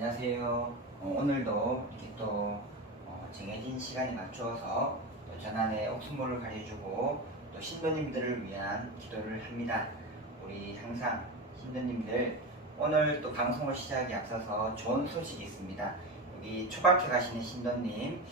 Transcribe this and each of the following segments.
안녕하세요. 오늘도 이렇게 또 정해진 시간에 맞추어서 또 전환의 옥순물을 가려주고 또 신도님들을 위한 기도를 합니다. 우리 항상 신도님들 오늘 또 방송을 시작에 앞서서 좋은 소식이 있습니다. 여기 초박혀 가시는 신도님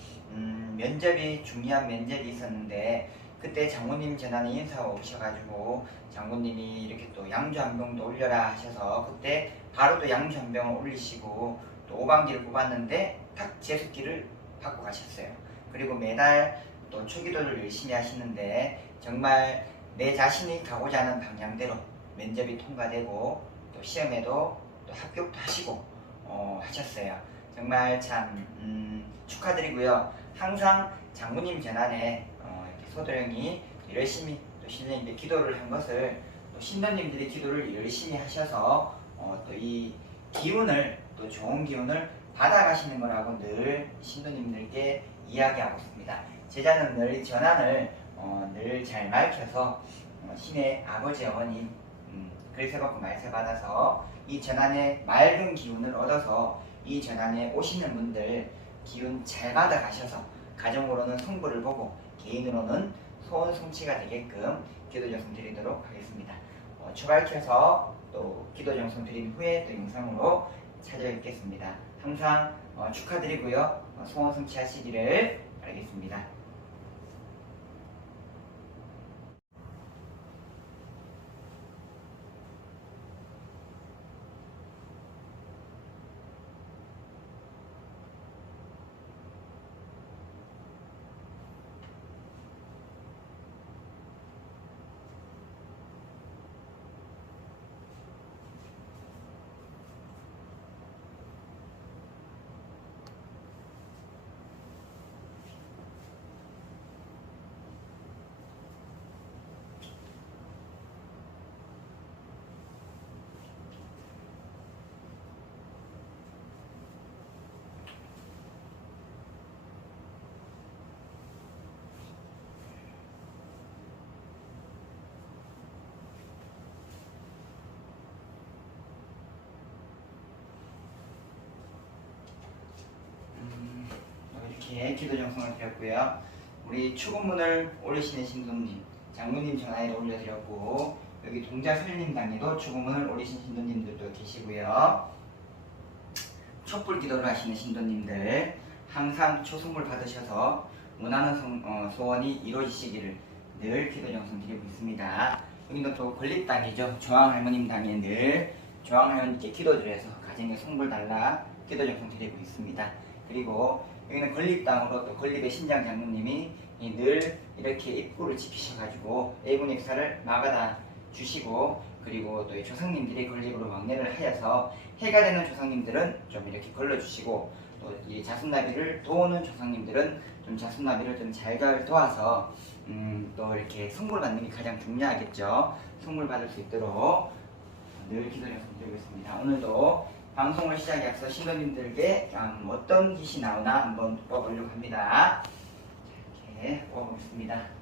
면접이 중요한 면접이 있었는데 그때 장모님 전화에 인사가 오셔가지고 장모님이 이렇게 또 양주 한 병도 올려라 하셔서 그때 바로 또 양주 한 병을 올리시고 또 오방기를 뽑았는데 탁 제습기를 받고 가셨어요. 그리고 매달 또 초기도를 열심히 하시는데 정말 내 자신이 가고자 하는 방향대로 면접이 통과되고 또 시험에도 또 합격도 하시고 하셨어요. 정말 참 축하드리고요. 항상 장모님 전환에 이렇게 소도령이 열심히 또 신도님께 기도를 한 것을 또 신도님들이 기도를 열심히 하셔서 또 이 기운을 또 좋은 기운을 받아가시는 거라고 늘 신도님들께 이야기하고 있습니다. 제자는 늘 전환을 늘 잘 밝혀서 신의 아버지 어머님 글세 받고 말세 받아서 이 전환의 맑은 기운을 얻어서 이 전환에 오시는 분들 기운 잘 받아가셔서 가정으로는 성부를 보고 개인으로는 소원 성취가 되게끔 기도 정성 드리도록 하겠습니다. 추가밝혀서 또 기도 정성 드린 후에 또 영상으로 찾아뵙겠습니다. 항상 축하드리고요. 소원 성취하시기를 바라겠습니다. 이렇게 기도 정성을 드렸고요. 우리 추구문을 올리시는 신도님, 장모님 전화에도 올려드렸고 여기 동자설림당에도 추구문을 올리신 신도님들도 계시고요. 촛불 기도를 하시는 신도님들 항상 초성불 받으셔서 원하는 소원이 이루어지시기를 늘 기도 정성 드리고 있습니다. 여기도 또 건립당이죠. 조항할머님 당에 늘 조항할머님께 기도 드려서 가정에 성불 달라 기도 정성 드리고 있습니다. 그리고 여기는 건립당으로 또 건립의 신장 장로님이 늘 이렇게 입구를 지키셔가지고 A분 역사를 막아다 주시고 그리고 또 조상님들이 건립으로 왕래를 하여서 해가 되는 조상님들은 좀 이렇게 걸러주시고 또 이 자순나비를 도우는 조상님들은 좀 자순나비를 좀 잘 도와서 또 이렇게 성불 받는 게 가장 중요하겠죠. 성불 받을 수 있도록 늘 기도 정성 드리고 있습니다. 오늘도 방송을 시작에 앞서 신도님들께 어떤 짓이 나오나 한번 뽑아보려고 합니다. 이렇게 뽑아보겠습니다.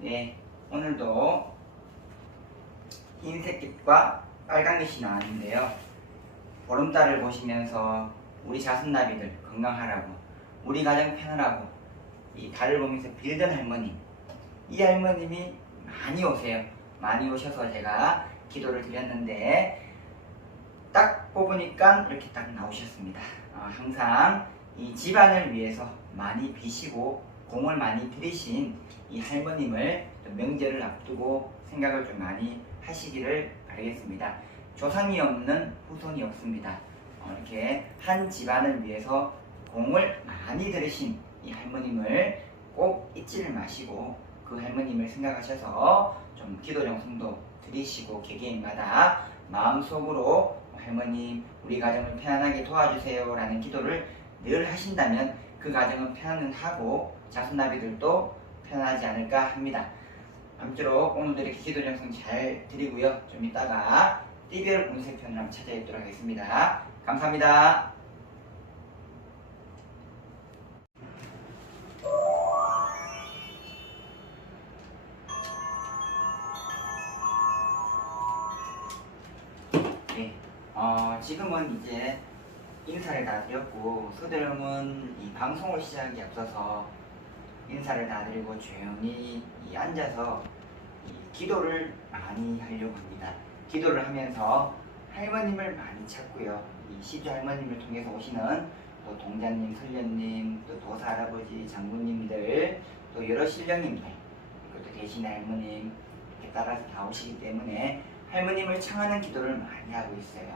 네, 오늘도 흰색빛과 빨간빛이 나왔는데요. 보름달을 보시면서 우리 자순나비들 건강하라고 우리 가정 편하라고 이 달을 보면서 빌던 할머니 이 할머님이 많이 오세요. 많이 오셔서 제가 기도를 드렸는데 딱 뽑으니까 이렇게 딱 나오셨습니다. 항상 이 집안을 위해서 많이 비시고 공을 많이 들이신 이 할머님을 명절을 앞두고 생각을 좀 많이 하시기를 바라겠습니다. 조상이 없는 후손이 없습니다. 이렇게 한 집안을 위해서 공을 많이 들이신 이 할머님을 꼭 잊지를 마시고 그 할머님을 생각하셔서 좀 기도 정성도 드리시고 개개인마다 마음속으로 할머님 우리 가정을 편안하게 도와주세요 라는 기도를 늘 하신다면 그 가정은 편안은 하고 자손나비들도 편안하지 않을까 합니다. 아무쪼록 오늘도 이렇게 기도 정성 잘 드리고요. 좀 이따가 띠별 운세편을 한번 찾아뵙도록 하겠습니다. 감사합니다. 네, 지금은 이제 인사를 다 드렸고 서드령은 이 방송을 시작하기 앞서서 인사를 다 드리고 조용히 앉아서 기도를 많이 하려고 합니다. 기도를 하면서 할머님을 많이 찾고요. 이 시주 할머님을 통해서 오시는 또 동자님, 설련님, 또 도사 할아버지, 장군님들, 또 여러 신령님들, 그리고 또 대신의 할머님 이렇게 따라서 다 오시기 때문에 할머님을 청하는 기도를 많이 하고 있어요.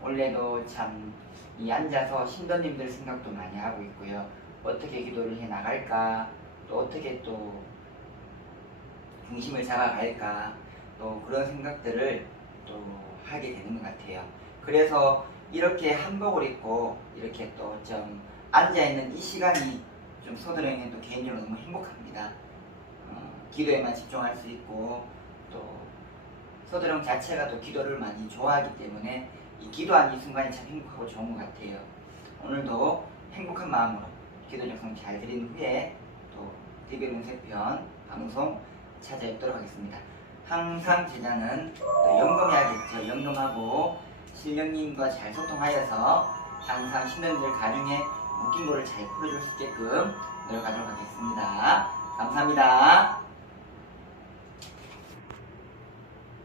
원래도 참 이 앉아서 신도님들 생각도 많이 하고 있고요. 어떻게 기도를 해 나갈까, 또 어떻게 또 중심을 잡아갈까, 또 그런 생각들을 또 하게 되는 것 같아요. 그래서 이렇게 한복을 입고 이렇게 또 좀 앉아있는 이 시간이 좀 서드령이 또 개인적으로 너무 행복합니다. 기도에만 집중할 수 있고 또 서드령 자체가 또 기도를 많이 좋아하기 때문에 이 기도하는 이 순간이 참 행복하고 좋은 것 같아요. 오늘도 행복한 마음으로 기도 정성 잘 드린 후에 또 띠별 운세편 방송 찾아뵙도록 하겠습니다. 항상 제자는 영검해야겠죠. 영검하고 신령님과 잘 소통하여서 항상 신령들 가정에 묶인 거를 잘 풀어줄 수 있게끔 노력하도록 하겠습니다. 감사합니다.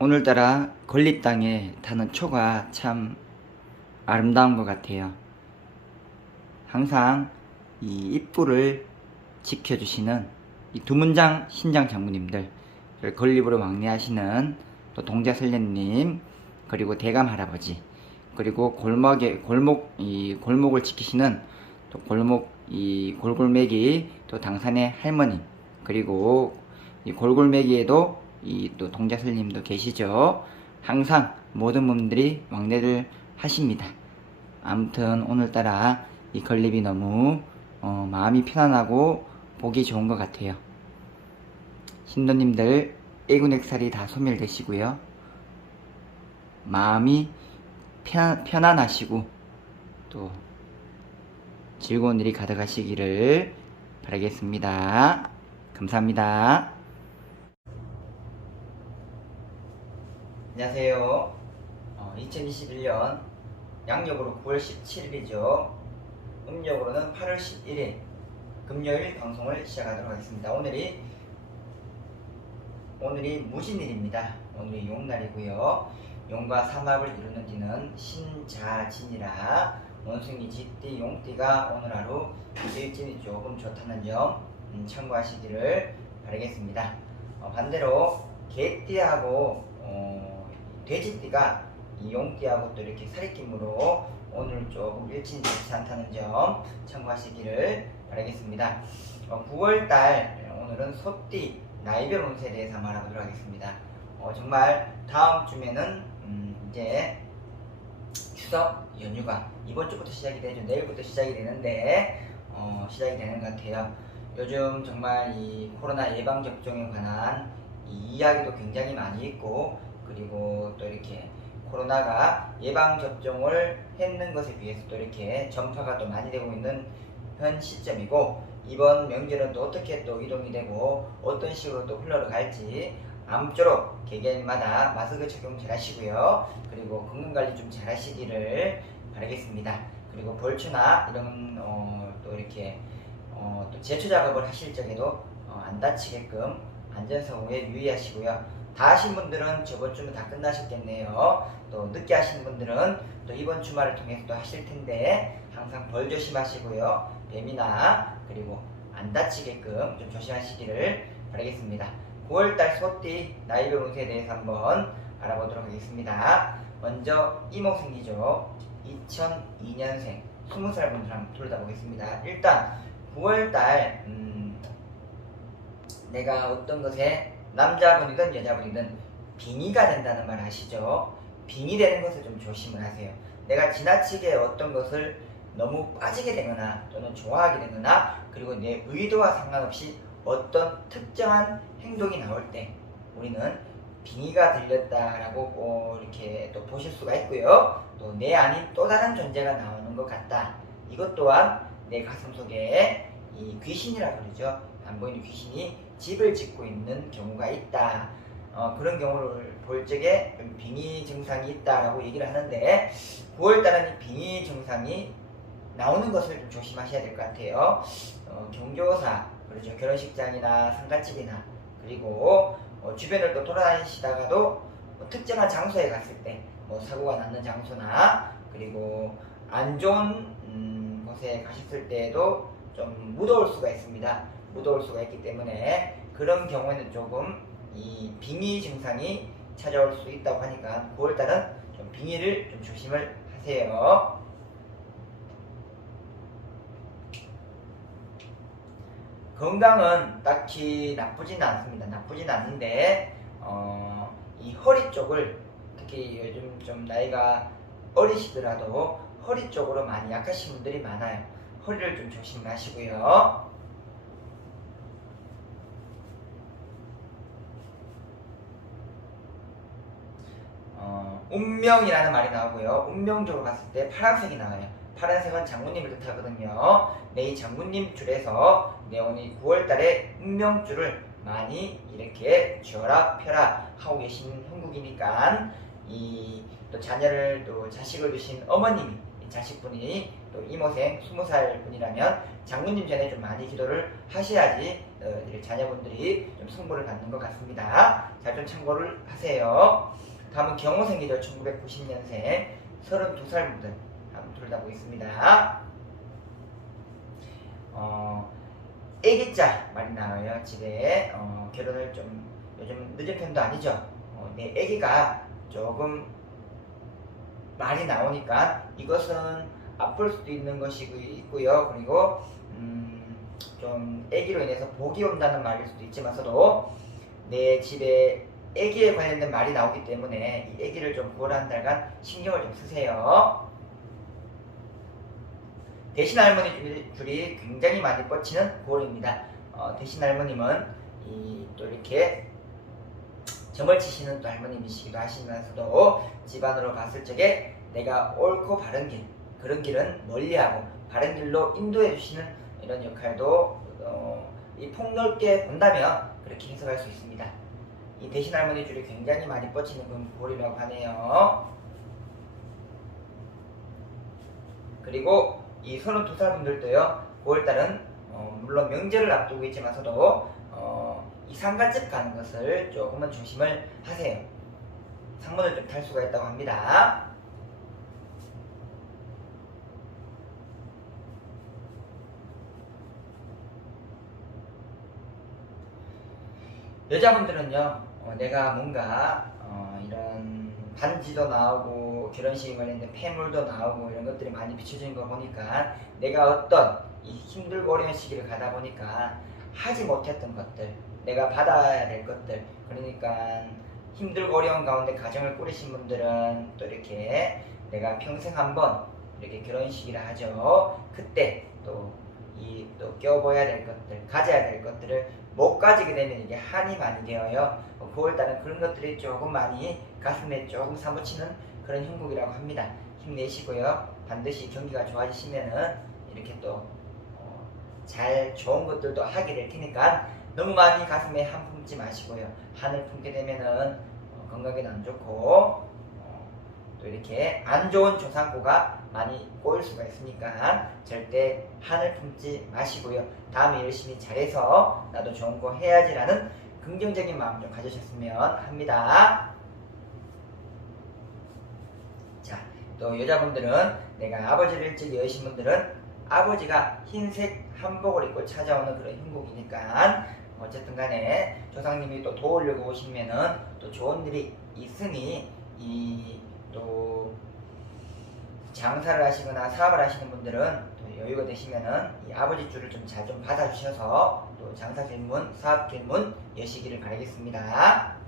오늘따라 건립당에 타는 초가 참 아름다운 것 같아요. 항상 이 입구를 지켜주시는 이 두문장 신장 장군님들, 건립으로 왕래하시는 또 동자설련님, 그리고 대감 할아버지, 그리고 골목을 지키시는 또 골골매기 또 당산의 할머님, 그리고 이 골골매기에도 이 또 동자설님도 계시죠. 항상 모든 분들이 왕래를 하십니다. 아무튼 오늘따라 이 건립이 너무 마음이 편안하고 보기 좋은 것 같아요. 신도님들 애군액살이 다 소멸되시고요. 마음이 편안하시고 또 즐거운 일이 가득하시기를 바라겠습니다. 감사합니다. 안녕하세요. 2021년 양력으로 9월 17일이죠. 음력으로는 8월 11일 금요일 방송을 시작하도록 하겠습니다. 오늘이 무진일입니다. 오늘이 용날이고요. 용과 삼합을 이루는 띠는 신자진이라 원숭이, 쥐띠, 용띠가 오늘 하루 일진이 조금 좋다는 점 참고하시기를 바라겠습니다. 반대로 개띠하고 돼지띠가 이 용띠하고 또 이렇게 살잇김으로 오늘 조금 일진이 좋지 않다는 점 참고하시기를 바라겠습니다. 9월달 오늘은 소띠 나이별 운세에 대해서 한번 알아보도록 하겠습니다. 정말 다음 주면은 이제 추석 연휴가 이번 주부터 시작이 되죠. 내일부터 시작이 되는데 시작이 되는 것 같아요. 요즘 정말 이 코로나 예방 접종에 관한 이 이야기도 굉장히 많이 있고, 그리고 또 이렇게 코로나가 예방 접종을 했는 것에 비해서 또 이렇게 전파가 또 많이 되고 있는 현 시점이고, 이번 명절은 또 어떻게 또 이동이 되고 어떤 식으로 또 흘러갈지 아무쪼록 개개인마다 마스크 착용 잘 하시고요. 그리고 건강관리 좀 잘 하시기를 바라겠습니다. 그리고 벌초나 이런 또 이렇게 또 제초 작업을 하실 적에도 안 다치게끔 안전사고에 유의하시고요. 다 하신 분들은 저번 주는 다 끝나셨겠네요. 또 늦게 하신 분들은 또 이번 주말을 통해서 또 하실 텐데 항상 벌 조심하시고요. 뱀이나 그리고 안 다치게끔 좀 조심하시기를 바라겠습니다. 9월달 소띠 나이별 운세에 대해서 한번 알아보도록 하겠습니다. 먼저 이모생이죠. 2002년생 20살 분들 한번 돌려다보겠습니다. 일단 9월달 내가 어떤 것에 남자분이든 여자분이든 빙의가 된다는 말 아시죠? 빙의 되는 것을 좀 조심을 하세요. 내가 지나치게 어떤 것을 너무 빠지게 되거나 또는 좋아하게 되거나, 그리고 내 의도와 상관없이 어떤 특정한 행동이 나올 때 우리는 빙의가 들렸다라고 이렇게 또 보실 수가 있고요. 또 내 아닌 또 다른 존재가 나오는 것 같다. 이것 또한 내 가슴 속에 이 귀신이라고 그러죠. 안 보이는 귀신이 집을 짓고 있는 경우가 있다. 그런 경우를 볼 적에 빙의 증상이 있다라고 얘기를 하는데 9월달은 이 빙의 증상이 나오는 것을 좀 조심하셔야 될 것 같아요. 경조사, 그렇죠. 결혼식장이나 상갓집이나 그리고 주변을 또 돌아다니시다가도 특정한 장소에 갔을 때 사고가 났는 장소나 그리고 안 좋은 곳에 가셨을 때에도 좀 무더울 수가 있습니다. 무더울 수가 있기 때문에 그런 경우에는 조금 이 빙의 증상이 찾아올 수 있다고 하니까 9월달은 좀 빙의를 좀 조심을 하세요. 건강은 딱히 나쁘진 않습니다. 나쁘진 않는데 이 허리 쪽을 특히 요즘 좀 나이가 어리시더라도 허리 쪽으로 많이 약하신 분들이 많아요. 허리를 좀 조심하시고요. 운명이라는 말이 나오고요. 운명적으로 봤을 때 파란색이 나와요. 파란색은 장군님을 뜻하거든요. 네, 이 장군님 줄에서 네온이 9월달에 운명줄을 많이 이렇게 쥐어라 펴라 하고 계신 형국이니까 이 또 자녀를 또 자식을 두신 어머님이 자식분이 또 이모생 20살 분이라면 장군님 전에 좀 많이 기도를 하셔야지 자녀분들이 좀 승부를 받는 것 같습니다. 잘 좀 참고를 하세요. 다음은 경호생이죠. 1990년생 32살 분들 한번 둘 다 보겠습니다. 애기자 말이 나와요. 집에 결혼을 좀 요즘 늦은 편도 아니죠. 내 애기가 조금 말이 나오니까 이것은 아플 수도 있는 것이 있고요. 그리고 좀 애기로 인해서 복이 온다는 말일 수도 있지만서도 내 집에 애기에 관련된 말이 나오기 때문에 이 애기를 좀 9월 한 달간 신경을 좀 쓰세요. 대신 할머니 줄이 굉장히 많이 뻗치는 9월입니다. 대신 할머님은 또 이렇게 점을 치시는 또 할머님이시기도 하시면서도 집안으로 봤을 적에 내가 옳고 바른 길, 그런 길은 멀리하고 바른 길로 인도해 주시는 이런 역할도 이 폭넓게 본다면 그렇게 해석할 수 있습니다. 이 대신 할머니 줄이 굉장히 많이 뻗치는 건 9월이라고 하네요. 그리고 이 32살 분들도요, 9월달은 물론 명절을 앞두고 있지만서도 이 상갓집 가는 것을 조금은 조심을 하세요. 상문을 좀 탈 수가 있다고 합니다. 여자분들은요, 내가 뭔가 이런 반지도 나오고 결혼식에 관련된 폐물도 나오고 이런 것들이 많이 비춰지는 거 보니까 내가 어떤 이 힘들고 어려운 시기를 가다 보니까 하지 못했던 것들, 내가 받아야 될 것들, 그러니까 힘들고 어려운 가운데 가정을 꾸리신 분들은 또 이렇게 내가 평생 한번 이렇게 결혼식이라 하죠. 그때 또 껴보아야 될 것들, 가져야 될 것들을 못 가지게 되면 이게 한이 많이 되어요. 9월달은 그런 것들이 조금 많이 가슴에 조금 사무치는 그런 형국이라고 합니다. 힘내시고요. 반드시 경기가 좋아지시면은 이렇게 또 잘 좋은 것들도 하게 될 테니까 너무 많이 가슴에 한 품지 마시고요. 한을 품게 되면은 건강에도 안 좋고 또 이렇게 안 좋은 조상고가 많이 꼬일 수가 있으니까 절대 한을 품지 마시고요. 다음에 열심히 잘해서 나도 좋은 거 해야지라는 긍정적인 마음 좀 가지셨으면 합니다. 자, 또 여자분들은 내가 아버지를 일찍 여으신 분들은 아버지가 흰색 한복을 입고 찾아오는 그런 형국이니까 어쨌든 간에 조상님이 또 도우려고 오시면은 또 좋은 일이 있으니 또 장사를 하시거나 사업을 하시는 분들은 또 여유가 되시면은 이 아버지 줄을 좀 잘 좀 받아주셔서 또 장사 길문, 사업 길문 여시기를 바라겠습니다.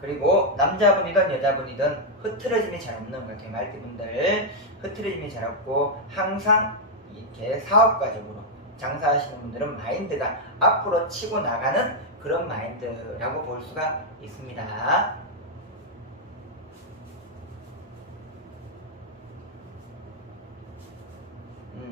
그리고 남자분이든 여자분이든 흐트러짐이 잘 없는 것 같아요. 말띠분들 흐트러짐이 잘 없고 항상 이렇게 사업가적으로 장사하시는 분들은 마인드가 앞으로 치고 나가는 그런 마인드라고 볼 수가 있습니다.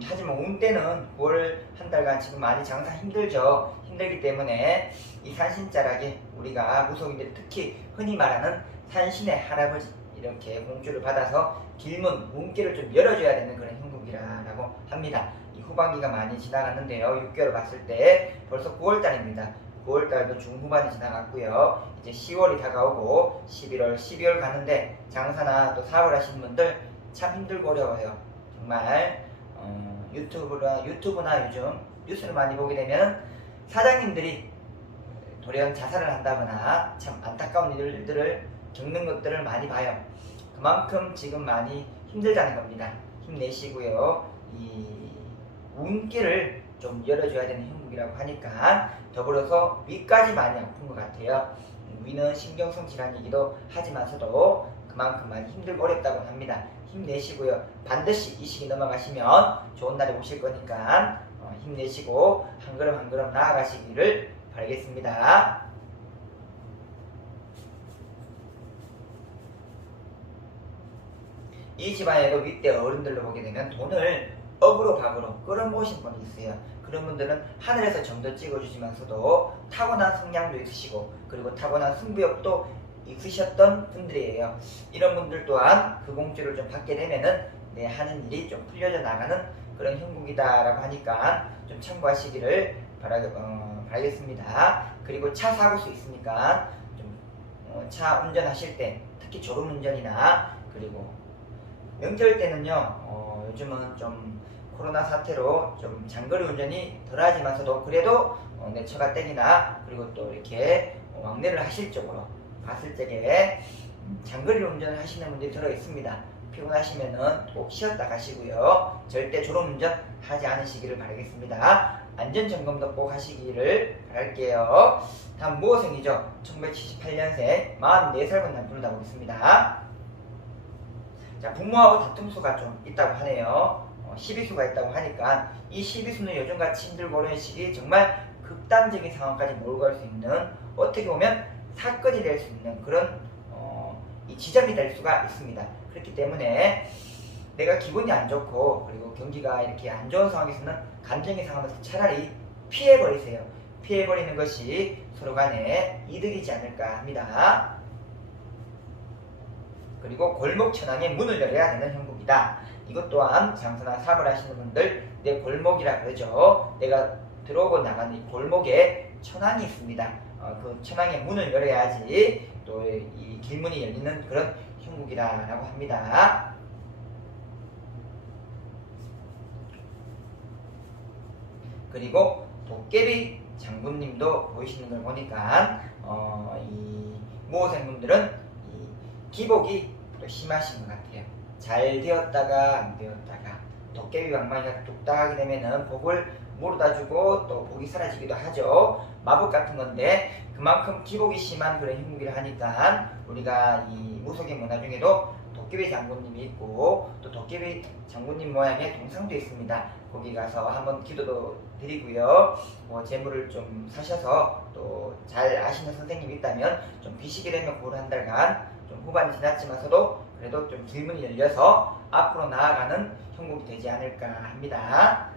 하지만 운때는 9월 한 달간 지금 많이 장사 힘들죠. 힘들기 때문에 이 산신자락에 우리가 무속인들 특히 흔히 말하는 산신의 할아버지 이렇게 공주를 받아서 길문 문길을 좀 열어줘야 되는 그런 형국이라고 합니다. 이 후반기가 많이 지나갔는데요. 6개월 봤을 때 벌써 9월달입니다. 9월달도 중후반이 지나갔고요. 이제 10월이 다가오고 11월, 12월 가는데 장사나 또 사업을 하시는 분들 참 힘들고 어려워요. 정말 유튜브나 요즘 뉴스를 많이 보게 되면 사장님들이 돌연 자살을 한다거나 참 안타까운 일들을 겪는 것들을 많이 봐요. 그만큼 지금 많이 힘들다는 겁니다. 힘내시고요. 이 운길을 좀 열어줘야 되는 형국이라고 하니까 더불어서 위까지 많이 아픈 것 같아요. 위는 신경성 질환이기도 하지만서도 그만큼 많이 힘들고 어렵다고 합니다. 힘내시고요. 반드시 이 시기 넘어가시면 좋은 날이 오실 거니까 힘내시고 한 걸음 한 걸음 나아가시기를 바라겠습니다. 이 집안에도 윗대 어른들로 보게 되면 돈을 억으로 박으로 끌어모으신 분이 있어요. 그런 분들은 하늘에서 점도 찍어주시면서도 타고난 성량도 있으시고 그리고 타고난 승부욕도 있으셨던 분들이에요. 이런 분들 또한 그 공주를 좀 받게 되면은 내 하는 일이 좀 풀려져 나가는 그런 형국이다라고 하니까 좀 참고하시기를 바라겠습니다. 그리고 차 사고 수 있으니까 좀 차 운전하실 때 특히 졸음운전이나 그리고 명절 때는요 요즘은 좀 코로나 사태로 좀 장거리 운전이 덜하지만서도 그래도 내 처가댁이나 그리고 또 이렇게 왕래를 하실 쪽으로 갔을 적에 장거리 운전을 하시는 분들이 들어 있습니다. 피곤하시면은 꼭 쉬었다 가시고요. 절대 졸음운전 하지 않으시기를 바라겠습니다. 안전점검도 꼭 하시기를 바랄게요. 다음 무호생이죠. 1978년생 44살 남편을 다보고 있습니다. 자, 부모하고 다툼수가 좀 있다고 하네요. 12수가 있다고 하니까 이 12수는 요즘같이 힘들고 어려운 시기 정말 극단적인 상황까지 몰고 갈 수 있는 어떻게 보면 사건이 될 수 있는 그런 이 지점이 될 수가 있습니다. 그렇기 때문에 내가 기분이 안 좋고 그리고 경기가 이렇게 안 좋은 상황에서는 감정이 상하면서 차라리 피해버리세요. 피해버리는 것이 서로 간에 이득이지 않을까 합니다. 그리고 골목 천왕의 문을 열어야 되는 형국이다. 이것 또한 장사나 사업을 하시는 분들 내 골목이라 그러죠. 내가 들어오고 나가는 이 골목에 천왕이 있습니다. 그 천왕의 문을 열어야지 또 이 길문이 열리는 그런 형국이라고 합니다. 그리고 도깨비 장군님도 보이시는 걸 보니까 이 무호생분들은 이 기복이 또 심하신 것 같아요. 잘 되었다가 안 되었다가 도깨비 방망이가 뚝딱하게 되면은 복을 모르다 주고 또 복이 사라지기도 하죠. 마법 같은 건데 그만큼 기복이 심한 그런 형국이라 하니까 우리가 이 무속의 문화 중에도 도깨비 장군님이 있고 또 도깨비 장군님 모양의 동상도 있습니다. 거기 가서 한번 기도도 드리고요. 재물을 좀 사셔서 또 잘 아시는 선생님이 있다면 좀 비시게 되면 9월 한 달간 좀 후반이 지났지만서도 그래도 좀 길문이 열려서 앞으로 나아가는 형국이 되지 않을까 합니다.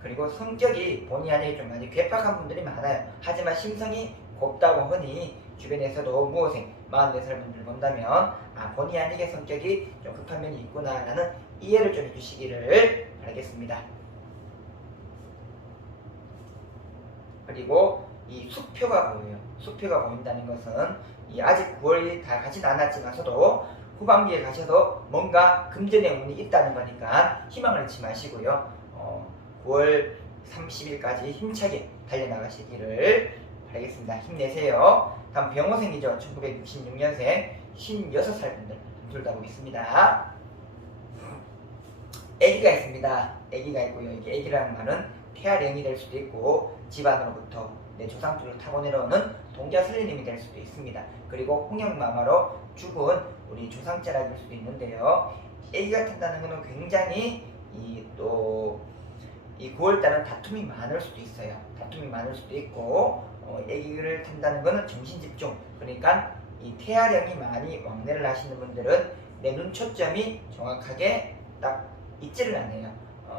그리고 성격이 본의 아니게 좀 많이 괴팍한 분들이 많아요. 하지만 심성이 곱다고 흔히 주변에서도 무호생 44살 분들 본다면 본의 아니게 성격이 좀 급한 면이 있구나 라는 이해를 좀 해주시기를 바라겠습니다. 그리고 이 수표가 보여요. 수표가 보인다는 것은 아직 9월이 다 가진 않았지만서도 후반기에 가셔도 뭔가 금전의 운이 있다는 거니까 희망을 잃지 마시고요. 9월 30일까지 힘차게 달려나가시기를 바라겠습니다. 힘내세요. 다음 병호생이죠. 1966년생 56살 분들 둘 다 보겠습니다. 아기가 있습니다. 아기가 있고요. 이게 아기라는 말은 태아령이 될 수도 있고 집안으로부터 내 조상들을 타고 내려오는 동자 설리님이 될 수도 있습니다. 그리고 홍역마마로 죽은 우리 조상자락일 수도 있는데요. 아기가 탄다는 것은 굉장히 이 9월달은 다툼이 많을 수도 있어요. 다툼이 많을 수도 있고 아기를 탄다는 것은 정신집중, 그러니까 이 태아령이 많이 왕래를 하시는 분들은 내 눈초점이 정확하게 딱 있지를 않아요.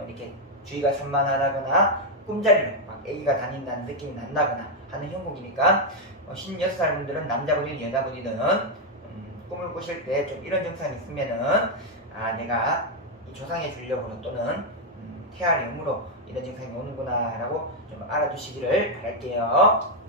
이렇게 주위가 산만하다거나 꿈자리로 막 아기가 다닌다는 느낌이 난다거나 하는 형국이니까 56살 분들은 남자분이든 여자분이든 꿈을 꾸실 때 좀 이런 증상이 있으면은 내가 이 조상의 줄력으로 또는 태아령으로 이런 증상이 오는구나 라고 좀 알아두시기를 바랄게요.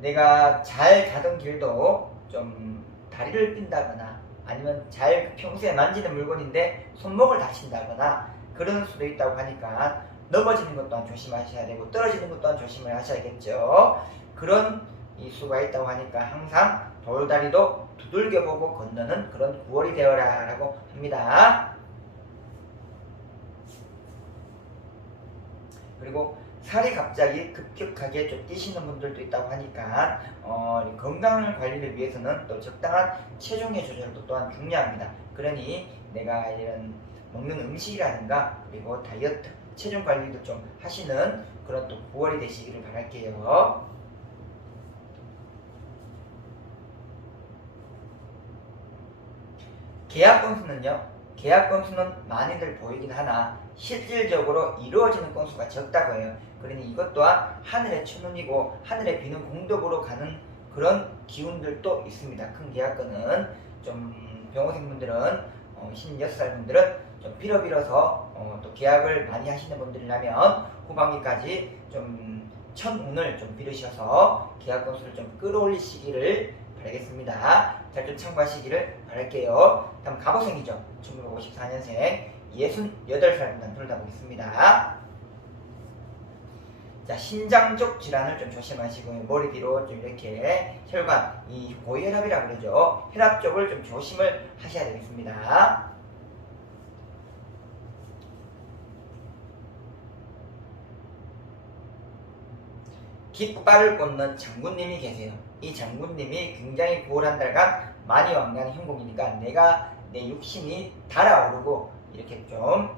내가 잘 가던 길도 좀 다리를 삔다거나 아니면 잘 평소에 만지는 물건인데 손목을 다친다거나 그럴 수도 있다고 하니까 넘어지는 것 또한 조심하셔야 되고 떨어지는 것 또한 조심을 하셔야겠죠. 그런 수가 있다고 하니까 항상 돌다리도 두들겨보고 건너는 그런 9월이 되어라 라고 합니다. 그리고 살이 갑자기 급격하게 좀 뛰시는 분들도 있다고 하니까 건강 관리를 위해서는 또 적당한 체중의 조절도 또한 중요합니다. 그러니 내가 이런 먹는 음식이라든가 그리고 다이어트, 체중 관리도 좀 하시는 그런 또 9월이 되시기를 바랄게요. 계약 건수는요. 계약 건수는 많이들 보이긴 하나 실질적으로 이루어지는 건수가 적다고 해요. 그러니 이것 또한 하늘의 천운이고 하늘의 비는 공덕으로 가는 그런 기운들도 있습니다. 큰 계약건은 좀 병호생분들은 56살 분들은 좀 빌어서 또 계약을 많이 하시는 분들이라면 후반기까지 좀 천운을 좀 빌으셔서 계약 건수를 좀 끌어올리시기를 바라겠습니다. 잘 좀 참고하시기를 바랄게요. 다음 갑오생이죠. 1954년생 68살 돌아보겠습니다. 자, 신장 쪽 질환을 좀 조심하시고요. 머리 뒤로 좀 이렇게 혈관, 이 고혈압이라고 그러죠. 혈압 쪽을 좀 조심을 하셔야 되겠습니다. 깃발을 꽂는 장군님이 계세요. 이 장군님이 굉장히 9월 한 달간 많이 왕래하는 형국이니까 내가 내 육신이 달아오르고 이렇게 좀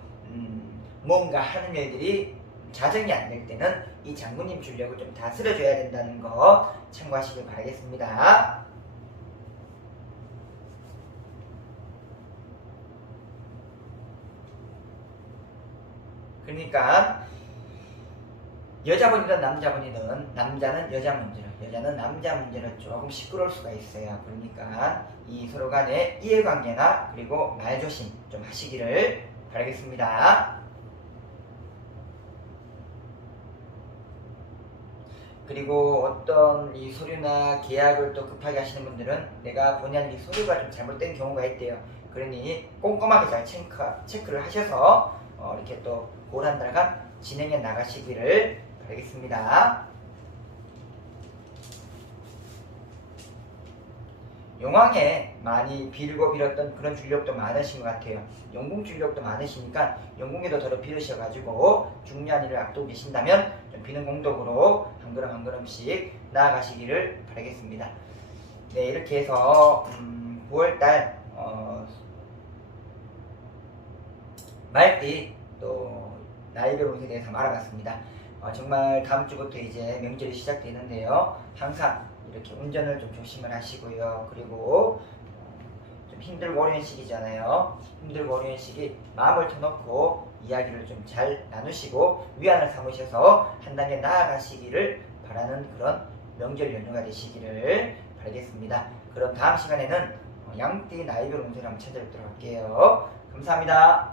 뭔가 하는 일들이 자정이 안 될 때는 이 장군님 줄력을 좀 다스려줘야 된다는 거 참고하시길 바라겠습니다. 그러니까 여자분이든 남자분이든 남자는 여자 문제로 여자는 남자 문제로 조금 시끄러울 수가 있어요. 그러니까 이 서로 간의 이해관계나 그리고 말조심 좀 하시기를 바라겠습니다. 그리고 어떤 이 서류나 계약을 또 급하게 하시는 분들은 내가 본의 아니게 서류가 좀 잘못된 경우가 있대요. 그러니 꼼꼼하게 잘 체크를 하셔서 이렇게 또 9월 한 달간 진행해 나가시기를 바라겠습니다. 용왕에 많이 빌고 빌었던 그런 줄력도 많으신 것 같아요. 영궁 줄력도 많으시니까 영궁에도 더 빌으셔가지고 중요한 일을 앞두고 계신다면 좀 비는 공덕으로 한 걸음 한 걸음씩 나아가시기를 바라겠습니다. 네, 이렇게 해서 9월달 말띠 또 나이별 운세에 대해서 알아봤습니다. 정말 다음 주부터 이제 명절이 시작되는데요. 항상 이렇게 운전을 좀 조심을 하시고요. 그리고 좀 힘들고 어려운 시기잖아요. 힘들고 어려운 시기 마음을 터놓고 이야기를 좀 잘 나누시고 위안을 삼으셔서 한 단계 나아가시기를 바라는 그런 명절 연휴가 되시기를 바라겠습니다. 그럼 다음 시간에는 양띠 나이별 운세를 한번 찾아뵙도록 할게요. 감사합니다.